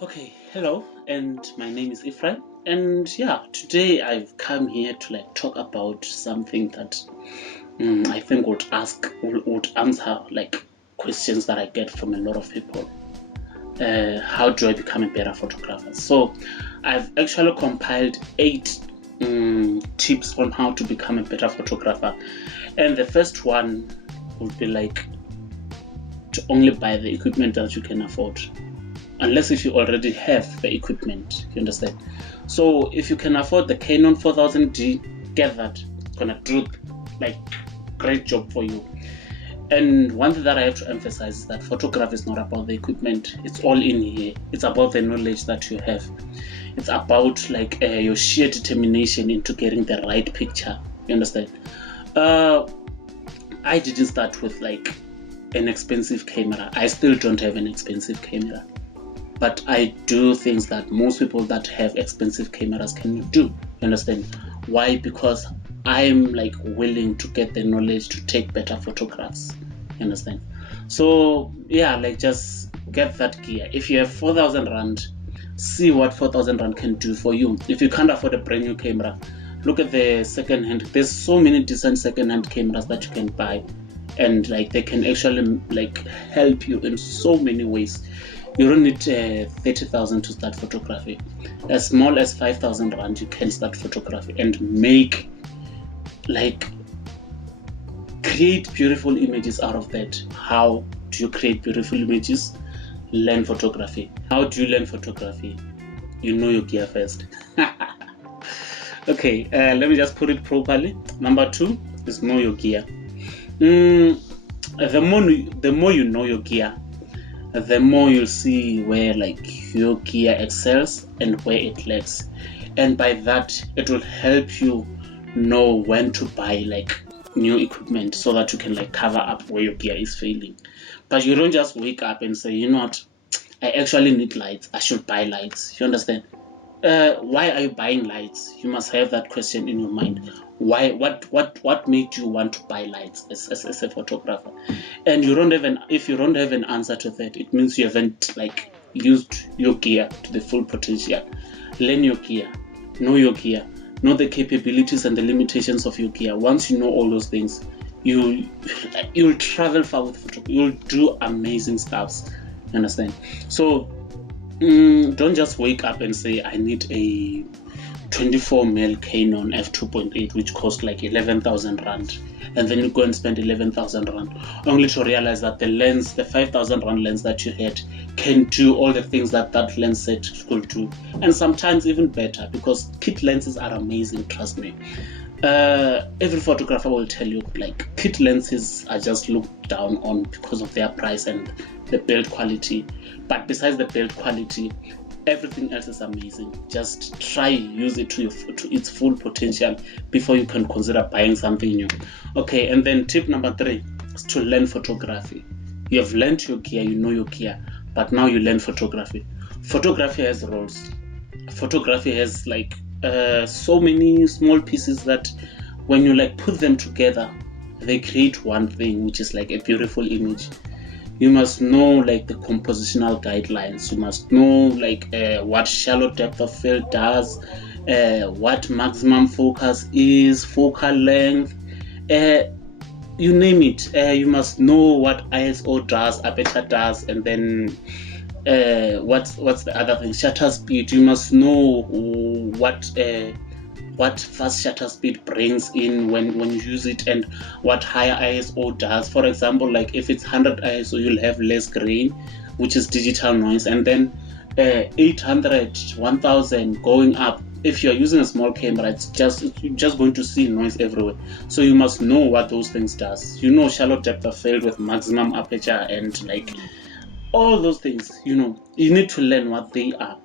Okay, hello, and my name is Ephraim, and yeah, today I've come here to talk about something that I think would answer questions that I get from a lot of people. How do I become a better photographer? So, I've actually compiled 8 tips on how to become a better photographer, and the first one would be to only buy the equipment that you can afford, unless if you already have the equipment, you understand. So if you can afford the Canon 4000D, get that. It's gonna do great job for you. And one thing that I have to emphasize is that photography is not about the equipment. It's all in here. It's about the knowledge that you have. It's about your sheer determination into getting the right picture, you understand. I didn't start with an expensive camera. I still don't have an expensive camera, but I do things that most people that have expensive cameras cannot do. You understand why? Because I'm willing to get the knowledge to take better photographs. You understand? So yeah, just get that gear. If you have 4,000 rand, see what 4,000 rand can do for you. If you can't afford a brand new camera, look at the second hand. There's so many decent second hand cameras that you can buy, and they can actually help you in so many ways. You don't need 30,000 to start photography. As small as 5,000 rand, you can start photography and make create beautiful images out of that. How do you create beautiful images? Learn photography. How do you learn photography? You know your gear first. Okay, let me just put it properly. Number 2 is know your gear. The more you know your gear, the more you'll see where your gear excels and where it lacks, and by that it will help you know when to buy new equipment so that you can cover up where your gear is failing. But you don't just wake up and say, you know what, I actually need lights, I should buy lights. You understand? Why are you buying lights? You must have that question in your mind. Why? What made you want to buy lights as a photographer? And if you don't have an answer to that, it means you haven't used your gear to the full potential. Learn your gear, know your gear, know the capabilities and the limitations of your gear. Once you know all those things, you'll travel far with photography. You'll do amazing stuffs. You understand? So don't just wake up and say, I need a 24mm Canon f2.8 which costs 11,000 rand, and then you go and spend 11,000 rand only to realize that the 5,000 rand lens that you had can do all the things that lens set could do, and sometimes even better, because kit lenses are amazing, trust me. Every photographer will tell you kit lenses are just looked down on because of their price and the build quality, but besides the build quality, everything else is amazing. Just try use it to its full potential before you can consider buying something new. Okay, and then tip number 3 is to learn photography. You have learned your gear, you know your gear, but now you learn photography. Photography has rules. Photography has so many small pieces that when you put them together, they create one thing, which is a beautiful image. You must know the compositional guidelines. You must know what shallow depth of field does, what maximum focus is, focal length, you name it. You must know what ISO does, aperture does, and then what's the other thing? Shutter speed. You must know what fast shutter speed brings in when you use it, and what higher ISO does. For example, if it's 100 ISO, you'll have less grain, which is digital noise, and then 800, 1000 going up. If you're using a small camera, you're just going to see noise everywhere. So you must know what those things does. Shallow depth of field with maximum aperture and all those things. You need to learn what they are.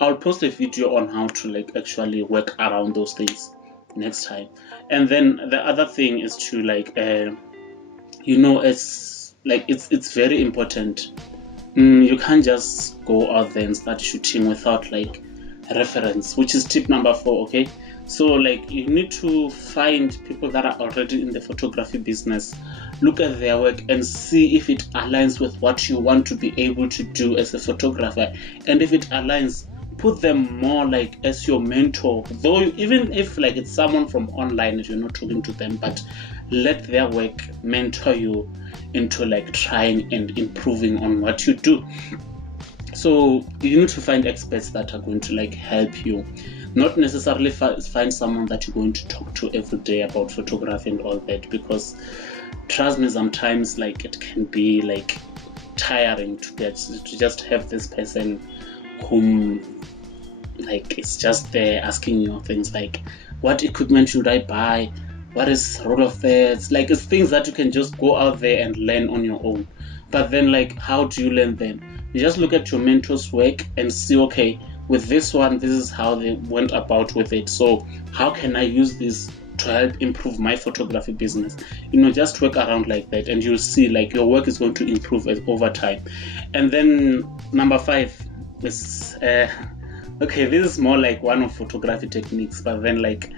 I'll post a video on how to actually work around those things next time. And then the other thing is to it's very important. You can't just go out there and start shooting without reference, which is tip number 4. Okay, so you need to find people that are already in the photography business, look at their work and see if it aligns with what you want to be able to do as a photographer. And if it aligns, put them more like as your mentor, though even if like it's someone from online, if you're not talking to them, but let their work mentor you into like trying and improving on what you do. So you need to find experts that are going to like help you, not necessarily find someone that you're going to talk to every day about photography and all that, because trust me, sometimes like it can be like tiring to just have this person whom like it's just there asking you things like, what equipment should I buy, what is roll of threads, like it's things that you can just go out there and learn on your own. But then like, how do you learn them? You just look at your mentor's work and see, okay, with this one, this is how they went about with it, so how can I use this to help improve my photography business? Just work around like that, and you'll see like your work is going to improve over time. And then number 5 is okay, this is more like one of photography techniques, but then like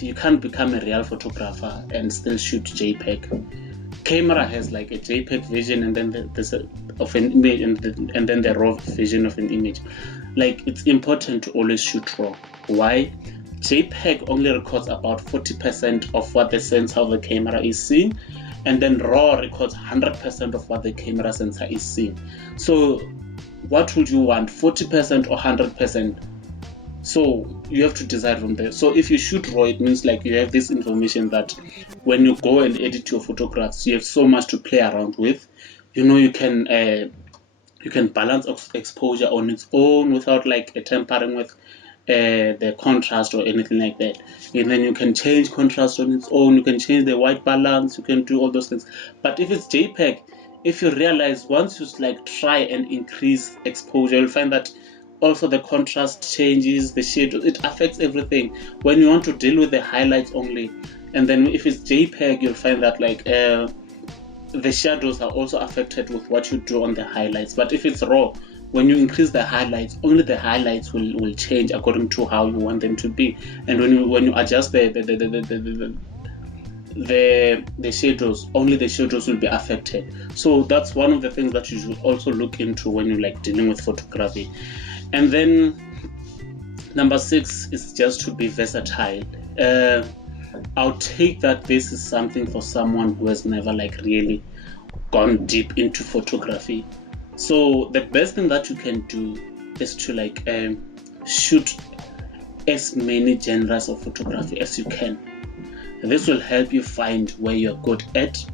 you can't become a real photographer and still shoot JPEG. Camera has like a JPEG version, and then there's of an image, and then the raw version of an image. Like, it's important to always shoot raw. Why? JPEG only records about 40% of what the sensor of the camera is seeing, and then raw records 100% of what the camera sensor is seeing. So what would you want, 40% or 100%? So you have to decide from there. So if you shoot raw, it means like you have this information that when you go and edit your photographs, you have so much to play around with. You can balance exposure on its own without like tampering with the contrast or anything like that. And then you can change contrast on its own, you can change the white balance, you can do all those things. But if it's JPEG, if you realize once you like try and increase exposure, you'll find that also the contrast changes, the shadow, it affects everything. When you want to deal with the highlights only, and then if it's JPEG, you'll find that like the shadows are also affected with what you do on the highlights. But if it's raw, when you increase the highlights, only the highlights will change according to how you want them to be. And when you adjust the shadows, only the shadows will be affected. So that's one of the things that you should also look into when you're like dealing with photography. And then number 6 is just to be versatile. I'll take that this is something for someone who has never like really gone deep into photography. So the best thing that you can do is to like shoot as many genres of photography as you can. This will help you find where you're good at.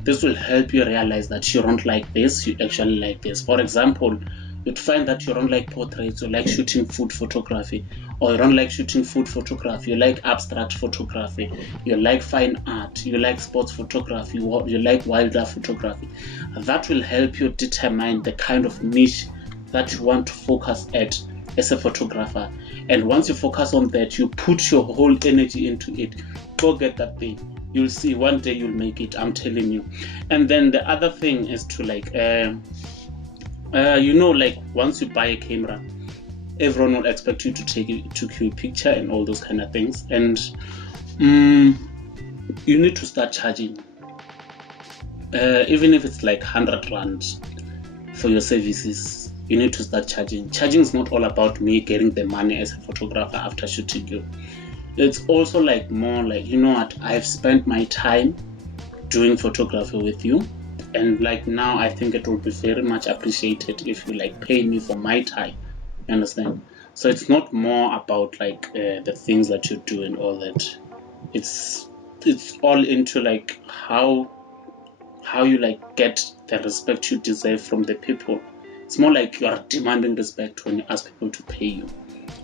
This will help you realize that you don't like this, you actually like this. For example, you'd find that you don't like portraits, you like shooting food photography, or you don't like shooting food photography, you like abstract photography, you like fine art, you like sports photography, you like wildlife photography. That will help you determine the kind of niche that you want to focus at as a photographer. And once you focus on that, you put your whole energy into it, go get that thing. You'll see one day you'll make it, I'm telling you. And then the other thing is to like like once you buy a camera, everyone will expect you to take you a picture and all those kind of things, and you need to start charging, even if it's like 100 rand for your services. You need to start charging. Charging is not all about me getting the money as a photographer after shooting you. It's also like more like, what, I've spent my time doing photography with you, and like now I think it will be very much appreciated if you like pay me for my time. You understand? So it's not more about like the things that you do and all that. It's all into like how you like get the respect you deserve from the people. It's more like you are demanding respect when you ask people to pay you.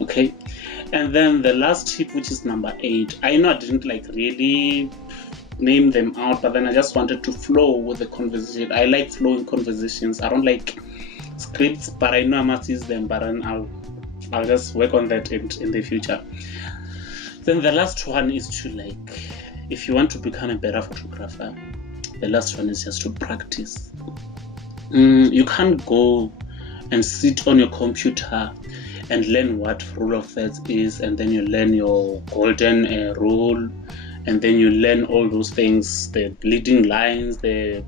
Okay. And then the last tip, which is number 8, I know I didn't like really name them out, but then I just wanted to flow with the conversation. I like flowing conversations. I don't like scripts, but I know I must use them, but then I'll just work on that in the future. Then the last one is to like, if you want to become a better photographer, the last one is just to practice. You can't go and sit on your computer and learn what rule of thirds is, and then you learn your golden rule, and then you learn all those things, the leading lines, the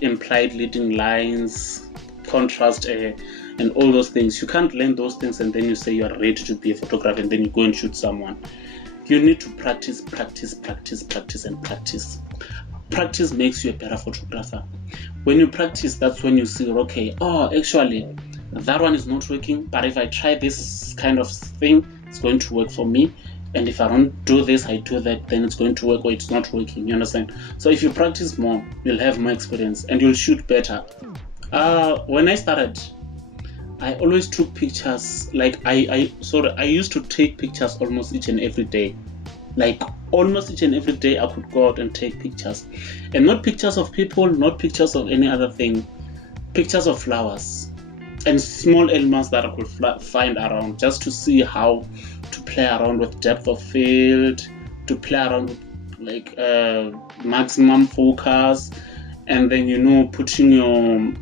implied leading lines, contrast, and all those things. You can't learn those things and then you say you are ready to be a photographer and then you go and shoot someone. You need to practice, and practice. Practice makes you a better photographer. When you practice, that's when you see, okay, actually that one is not working, but if I try this kind of thing, it's going to work for me. And if I don't do this, I do that, then it's going to work, or it's not working. You understand? So if you practice more, you'll have more experience and you'll shoot better. When I started, I always took pictures. Like I used to take pictures almost each and every day. Like almost each and every day I could go out and take pictures, and not pictures of people, not pictures of any other thing, pictures of flowers and small animals that I could find around, just to see how to play around with depth of field, to play around with like maximum focus, and then putting your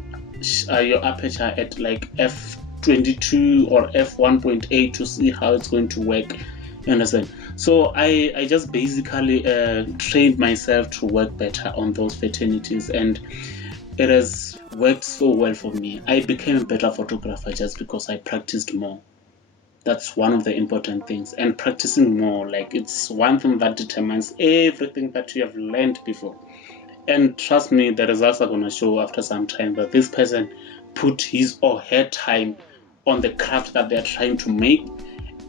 aperture at like f22 or f1.8 to see how it's going to work. You understand? So I just basically trained myself to work better on those fraternities, and it has worked so well for me. I became a better photographer just because I practiced more. That's one of the important things. And practicing more, like, it's one thing that determines everything that you have learned before. And trust me, the results are going to show after some time that this person put his or her time on the craft that they're trying to make.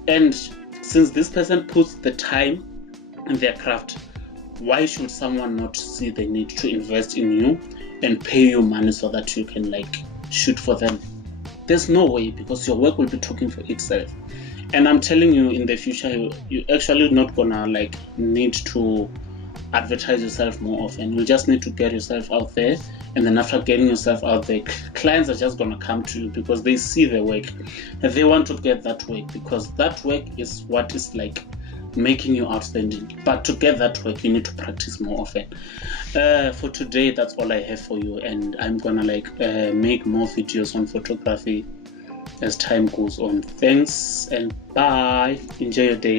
And since this person puts the time in their craft, why should someone not see the need to invest in you and pay you money so that you can like shoot for them? There's no way, because your work will be talking for itself. And I'm telling you, in the future, you actually not gonna like need to advertise yourself more often. You just need to get yourself out there, and then after getting yourself out there, clients are just gonna come to you because they see the work and they want to get that work, because that work is what is like making you outstanding. But to get that work, you need to practice more often. For today, that's all I have for you, and I'm gonna like make more videos on photography as time goes on. Thanks and bye. Enjoy your day.